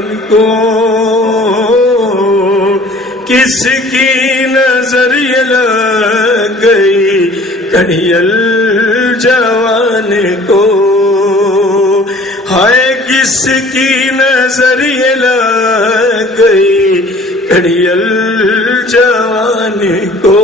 جوان کو کس کی نظر یہ لگ گئی کڑیل جوان کو ہائے کس کی نظر یہ لگ گئی کڑیل جوان کو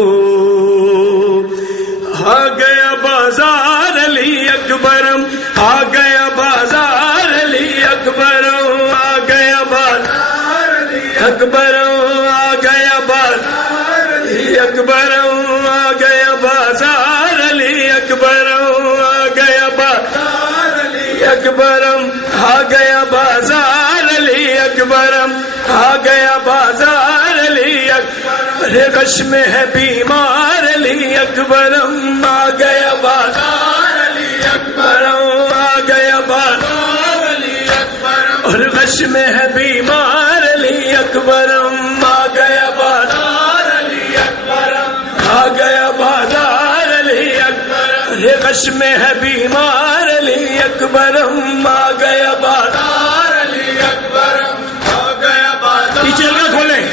آ گیا بازار علی اکبرم آ گیا بازار علی اکبرم آ گیا بازار علی اکبرم آ گیا بازار علی اکبرم آ گیا بازار علی اکبرم آ گیا بازار علی اکبرم آ گیا بازار علی اکبرم آ گیا بازار علی اکبرم غش میں ہے بیمار علی اکبرم آ گیا بازار علی اکبرم آ گیا بازار علی اکبرم اور غش میں ہے بیمار علی اکبرم آ گیا بازار علی اکبرم آ گیا بازار علی اکبرم غش میں ہے بیمار علی اکبرم آ گیا بازار علی اکبرم آ گیا بازار پیچھے نہ کھولیں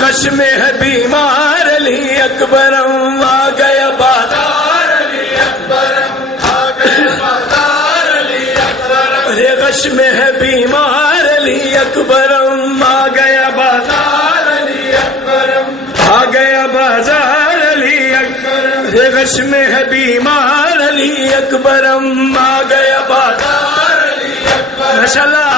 غش میں ہے بیمار علی اکبرم آ گیا بازار علی اکبرم آ گیا بازار علی اکبرم غش میں ہے بیمار علی اکبرم آ گیا بازار علی اکبرم آ گیا بازار علی اکبرم غش میں ہے بیمار علی اکبرم آ گیا بازار علی اکبرم ماشاءاللہ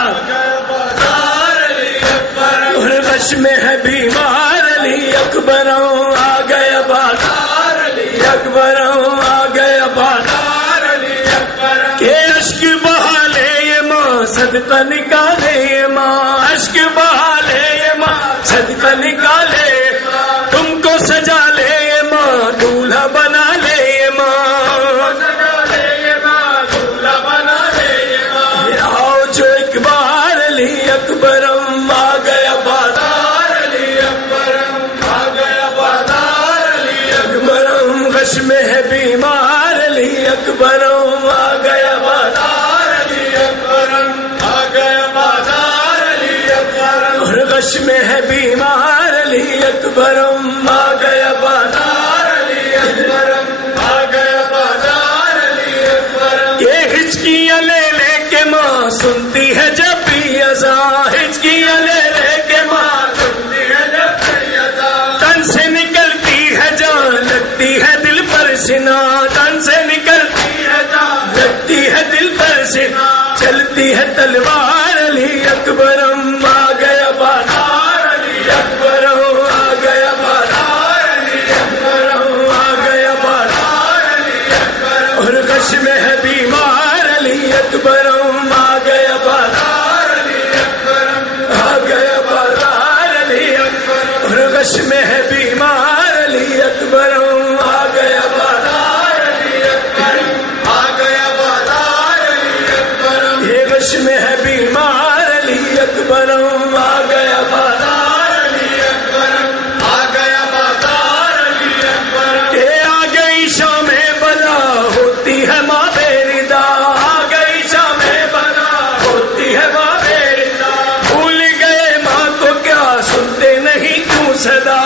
غش میں ہے بیمار علی اکبرم آ گیا بازار علی اکبرم آ گیا بازار علی اکبرم کہ اشک بہا لے یہ ماں صدقہ نکالے یہ ماں اشک بہا لے یہ ماں صدقہ نکالے تم کو سجا لے یہ ماں دولہا بنا لے یہ ماں سجا لے یہ ماں دولہا بنا لے یہ ماں آؤ جو ایک بار علی اکبرم آ گیا بازار علی اکبرم آ گیا بازار علی اکبرم غش میں ہے بیمار علی اکبرم آ گیا بازار علی اکبرم آ گیا بازار علی اکبرم اور غش میں ہے بیمار علی اکبرم آ گیا بازار علی اکبرم آ گیا بازار علی اکبرم یہ ہچکیاں لے لے کے ماں سنتی ہے جب بھی اذان ہچکیاں لے لے کے ماں سنتی ہے جب بھی اذان تن سے نکلتی ہے جان لگتی ہے دل پر سنا تن سے نکلتی ہے جان لگتی ہے دل پر سنا چلتی ہے تلوار علی اکبرم آ گیا بازار علی اکبرم آ گیا بازار علی اکبرم آ گیا بازار علی اکبرم اور غش میں ہے بیمار علی اکبرم آ گیا بازار علی اکبرم آ گیا بازار علی اکبرم اور غش میں ہے بیمار علی اکبرم آ گیا بازار علی اکبرم آ گیا بازار علی اکبرم یہ غش میں ہے بیمار علی اکبرم آ گیا بازار علی اکبرم آ گیا بازار علی اکبرم یہ آ گئی شام بلا ہوتی ہے ماں بیردا آ گئی شام بلا ہوتی ہے ماں بیردا بھول گئے ماں کو کیا سنتے نہیں کیوں صدا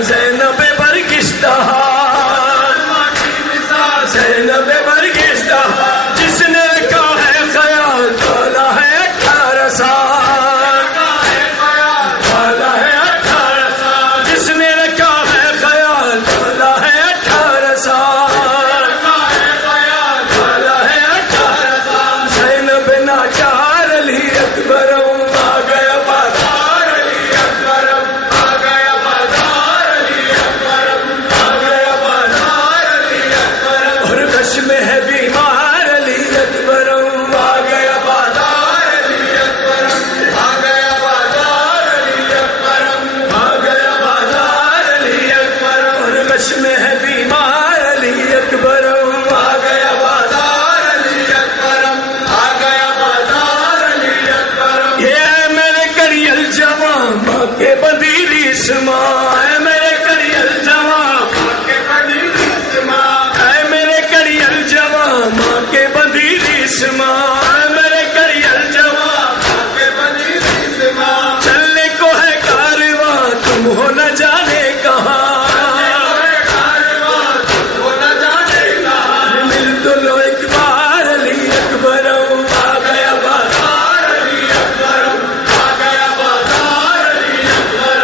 زینب برگشتہ زینب برگشتہ جس نے کا ہے خیال والا ہے 18 سال والا ہے 18 سال جس نے رکھا ہے خیال والا ہے 18 سال والا ہے 18 سال زینب ناچار علی اکبر آ گیا بازار علی اکبر آ گیا بازار علی اکبر آ گیا بازار علی اکبر اور کش میں ہے بیمار علی اکبر آ گیا بازار علی اکبر آ گیا بازار علی اکبر آ گیا بازار علی اکبر اور کش میں ہے بیمار علی اکبر آ گیا بازار علی اکبر آ گیا بازار علی اکبر یہ ہے میرے کریل جوان ماں کے بدیلی سما ہے میرے کریل جوان ماں کے بدیلی سما ہے میرے کریل جوان ماں کے بدیلی سما ہے میرے کریل جوان ماں کے بدیلی سما چلنے کو ہے کارواں تم ہو نہ جانے کہاں مل تو لو ایک بار علی اکبر آ گیا بازار علی اکبر آ گیا بازار علی اکبر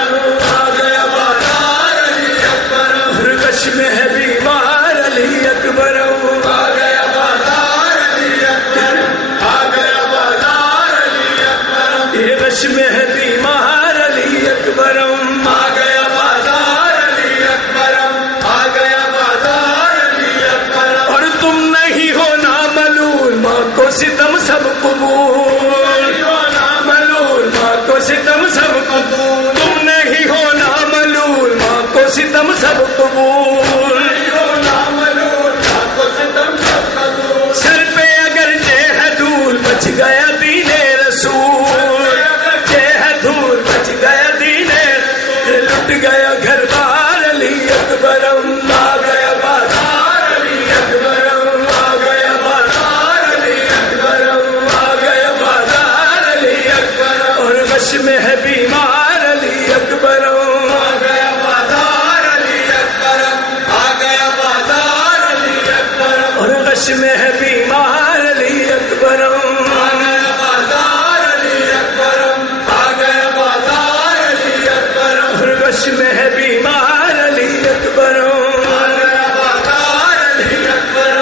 آ گیا بازار علی اکبر اور کش میں ہے بیمار علی اکبر آ گیا بازار علی اکبر آ گیا بازار علی اکبر یہ کش میں ہے بیمار علی اکبر آ گیا بازار علی اکبر آ گیا بازار علی اکبر اور تم نہیں ہو ناملول ماں کو ستم سب قبول ناملول ماں کو ستم سب قبول تم نہیں ہو ناملول ماں کو ستم سب قبول ناملول ماں کو ستم سب قبول سر پہ اگر یہ ہے دھول بچ گیا دین رسول یہ ہے دھول بچ گیا دین لٹ گیا گھر بار علی اکبر آ گیا بازار علی اکبر آ گیا بازار علی اکبر آ گیا بازار علی اکبر اور غش میں ہے بیمار علی اکبر آ گیا بازار علی اکبر آ گیا بازار علی اکبر اور غش میں ہے بیمار علی اکبر آ گیا بازار علی اکبر آ گیا بازار علی اکبر اور غش میں ہے بیمار علی اکبر آ گیا بازار علی اکبر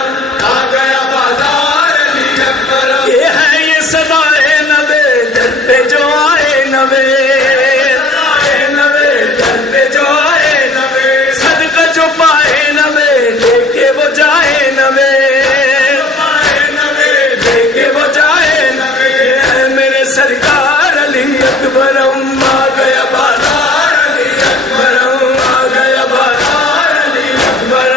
آ گیا بازار علی اکبر یہ ہے یہ صدائے نوے در پہ جو آئے نوے در پہ جو آئے نوے صدقہ جو پائے نوے لے کے وہ جائے نوے لے کے وہ جائے نوے میرے سرکار علی اکبر آ گیا بازار علی اکبر آ گیا بازار علی اکبر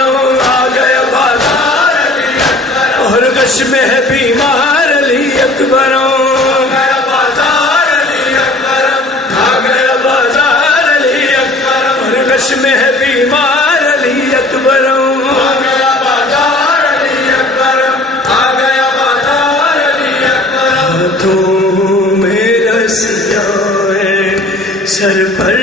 آ گیا بازار علی اکبر اور غش میں ہے بیمار علی اکبر آ گیا بازار علی اکبر آ گیا بازار علی اکبر اور غش میں ہے بیمار علی اکبر آ گیا بازار علی اکبر آ گیا بازار علی اکبر ہاتھوں میں رسیاں ہیں سر پر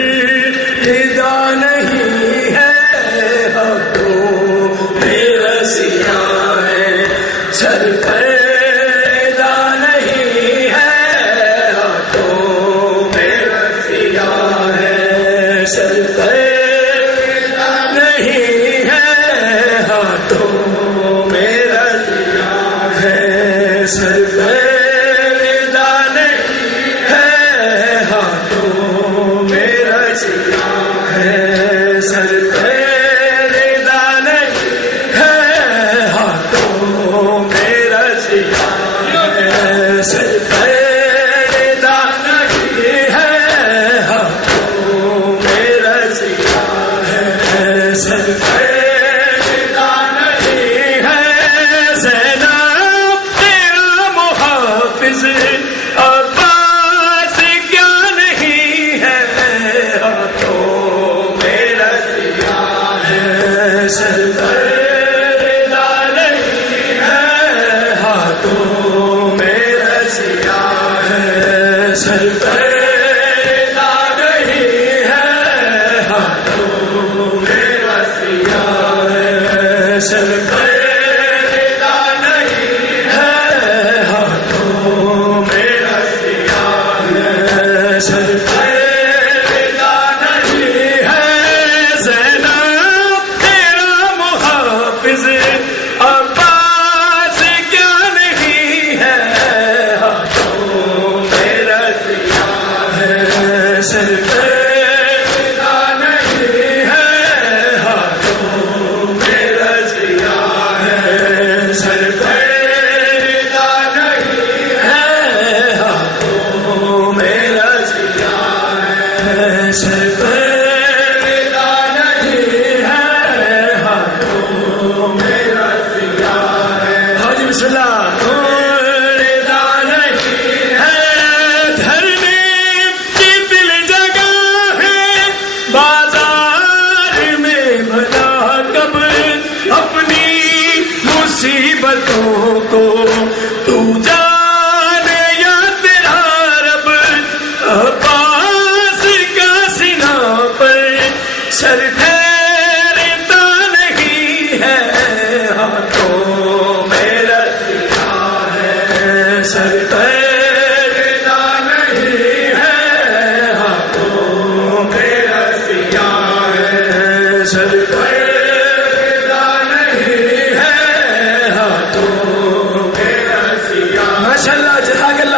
ہدا نہیں ہے ہاتھوں میں رسیاں ہیں سر پر ہدا نہیں ہے ہاتھوں میں رسیاں ہیں سر پر ہدا نہیں ہے ہاتھوں میں رسیاں ہیں سر پر ہدا نہیں ہے ہاتھوں میں رسیاں ہیں سر پر ہدا نہیں ہے ہاتھوں میں رسیاں ہیں سر پر ہدا نہیں ہے ہاتھوں میں رسیاں سر ٹھہرتا نہیں ہے ہاتھوں میں رسیاں ہے، سر ٹھہرتا نہیں ہے ہاتھوں میں رسیاں ہے، سر ٹھہرتا نہیں ہے ہاتھوں میں رسیاں، ماشاء اللہ جزاک اللہ۔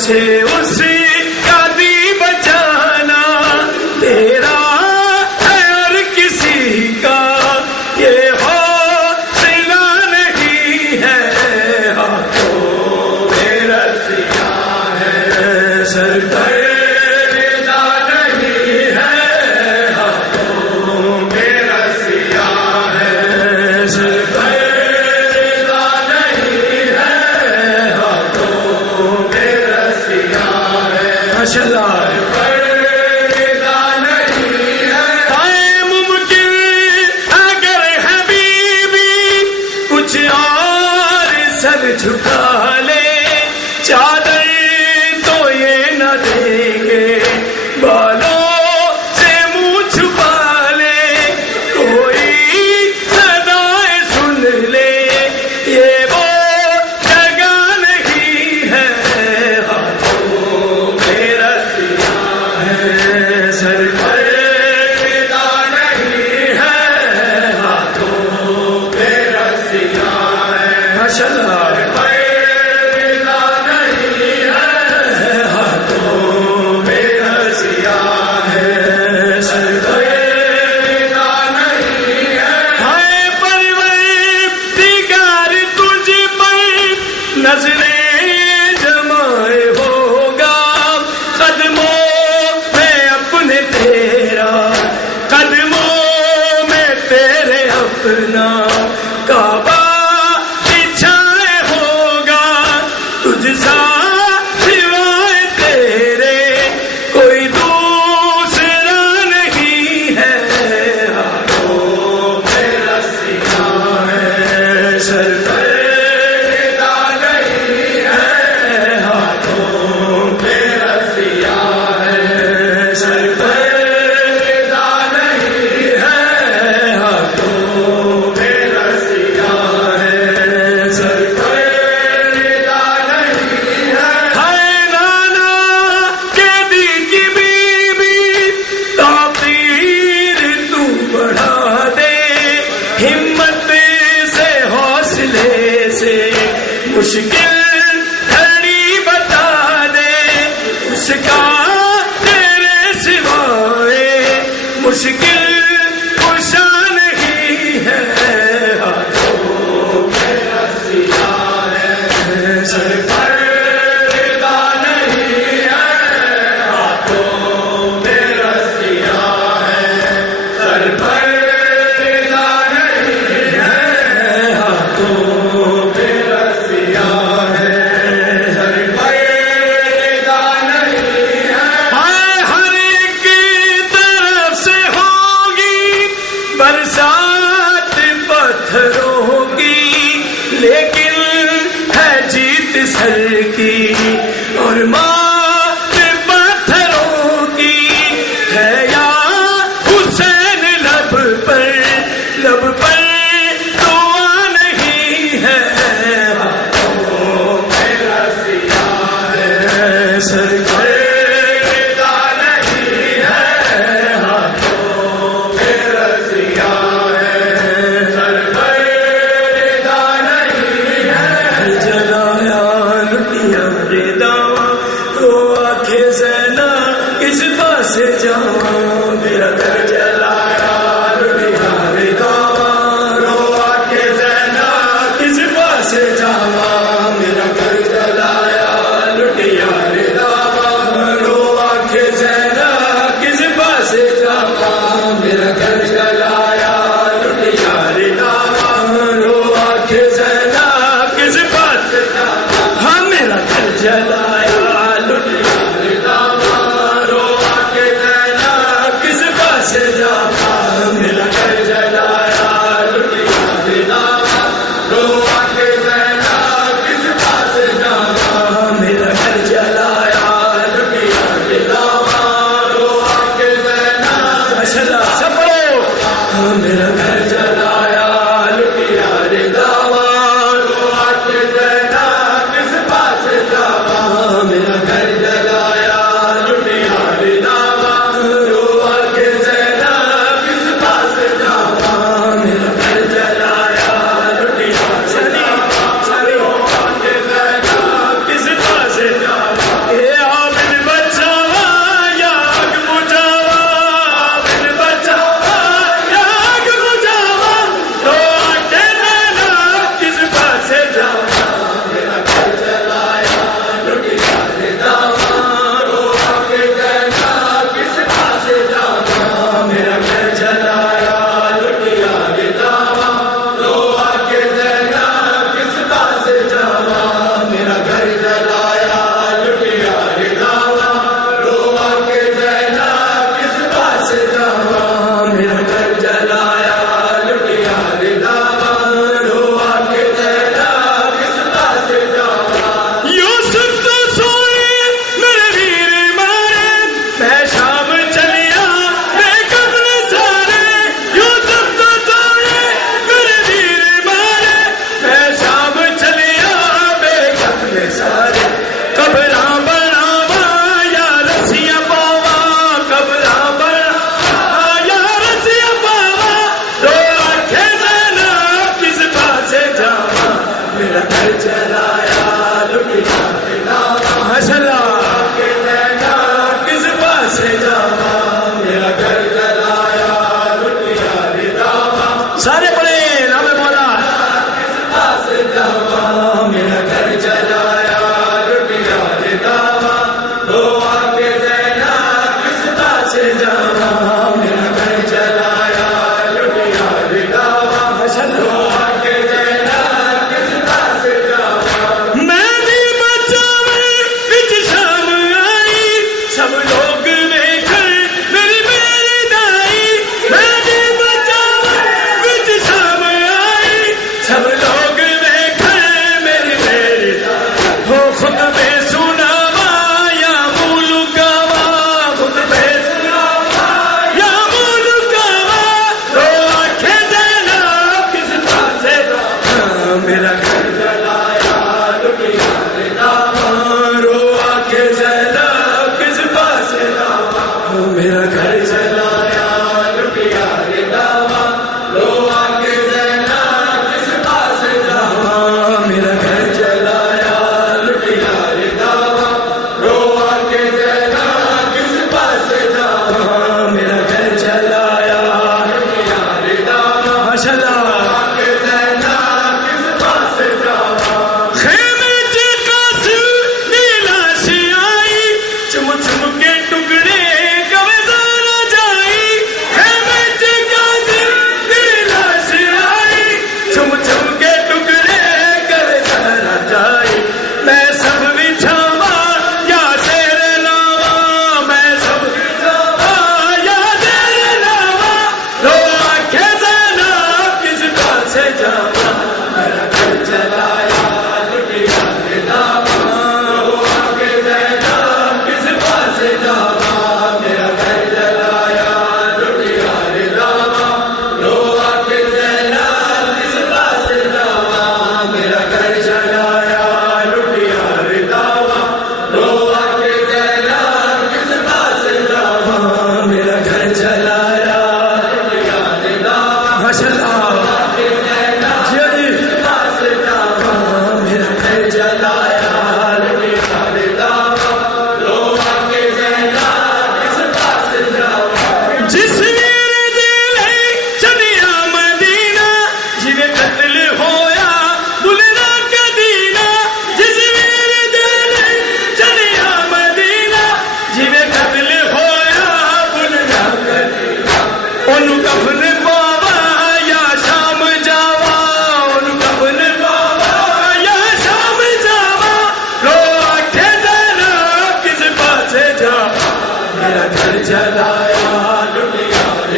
سے اس کا دی بچانا تیرا ہے اور کسی کا یہ حوصلہ نہیں ہے، ہاتھوں میں رسیاں ہے، سر ٹھہرتا نہیں ہے ہاتھوں میں رسیاں ہے، سر ٹھہرتا نہیں ہے ہاتھوں میں ماشاء اللہ۔ ممکن اگر حبیبی کچھ اور سر جھکا لے، چادر تو یہ نہ دیں گے بالوں سے منہ چھپا لے، کوئی صدائیں سن لے یہ وہ جگہ نہیں ہے، سر ٹھہرتا نہیں ہے ہاتھوں میں رسیاں ہے، ماشاء اللہ۔ ٹھہرتا نہیں ہے ہاتھوں میں رسیاں ہے، سر ٹھہرتا نہیں ہے، پروردگار تجھ پر نظریں جمائے ہوگا، قدموں تیرا قدموں میں تیرے اپنا کعبہ بچھائے ہوگا، تجھ سا سوائے تیرے کوئی دوسرا نہیں ہے، ہاتھوں میں رسیاں ہے، سر ٹھہرتا نہیں ہے ہاتھوں میں رسیاں ہے، سر مشکل گھڑی بتا دے اس کا تیرے سوائے مشکل کشا نہیں ہے، ہاتھوں میں رسیاں ہے، سر ٹھہرتا نہیں ہے ہاتھوں میں رسیاں ہے، سر ٹھہرتا نہیں ہے ہاتھوں میں ہر ایک طرف سے ہو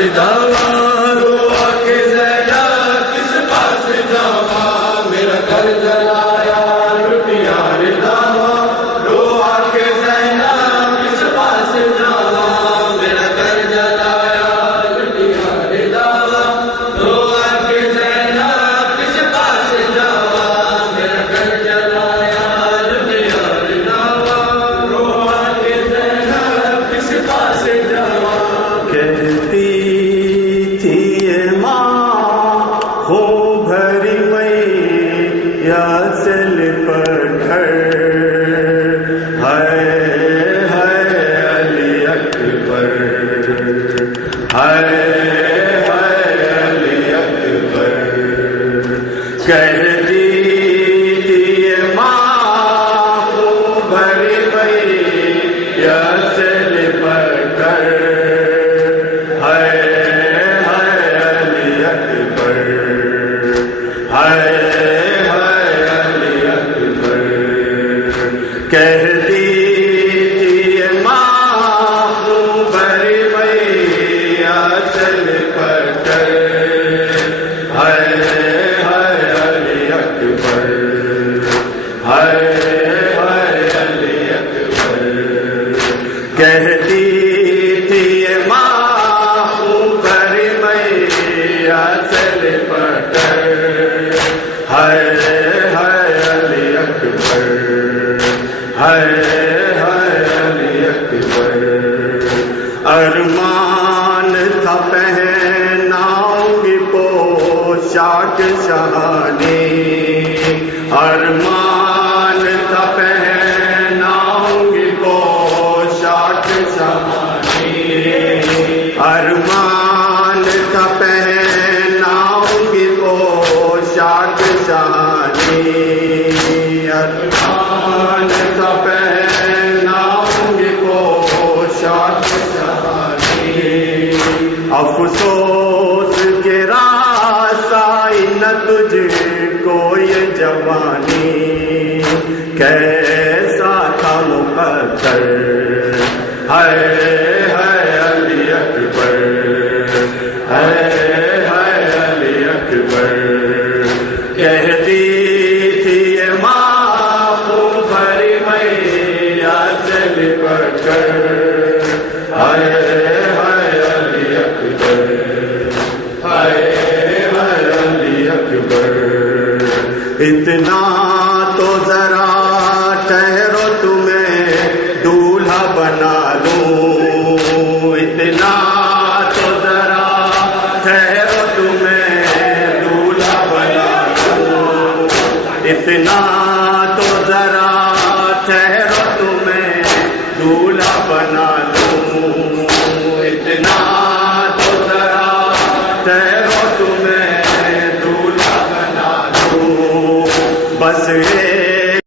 جاواں رو کے زینب کس پاس جاواں میرا گھر جلایا لٹیاں رضاواں رو کے زینب کس پاس جاواں میرا گھر جلایا لٹیاں رضاواں رو کے زینب کس پاس جاواں میرا گھر جلایا لٹیاں رضاواں رو کے زینب کس پاس جاواں کہتی تھی یہ ماں ہو بھری میاں سے لپٹ ہے علی اکبر ہے علی اکبر کہتی تھی یہ ماں ہو بھری میاں سے لپٹ علی اکبر علی اکبر کہتی تھی یہ ماں ہوں بھری میاں سے لپٹ علی اکبر علی اکبر کہتی تھی یہ ماں ہوں بھری میاں سے لپٹ علی اکبر علی اکبر ارمان تھا پہناؤں گی پوشاک شہانی ارمان تھا پہناؤں گی پوشاک شہانی ارمان تھا پہناؤں گی پوشاک شہانی ارمان تھا پہناؤں گی پوشاک شہانی افسوس کے راس آئی نہ تجھ کو یہ جوانی کیسا تھا مقدر ہے علی اکبر ہے علی اکبر کہتی تھی یہ ماں کو بھری میاں سے لپٹ علی اکبر علی اکبر اتنا تو ذرا ٹھہرو تمہیں دولہا بنا لوں اتنا تو ذرا ٹھہرو تمہیں دولہا بنا لوں اتنا تو ذرا ٹھہرو تمہیں دولہا بنا لوں اتنا تو ذرا ٹھہرو تمہیں دولہا بنا لوں بس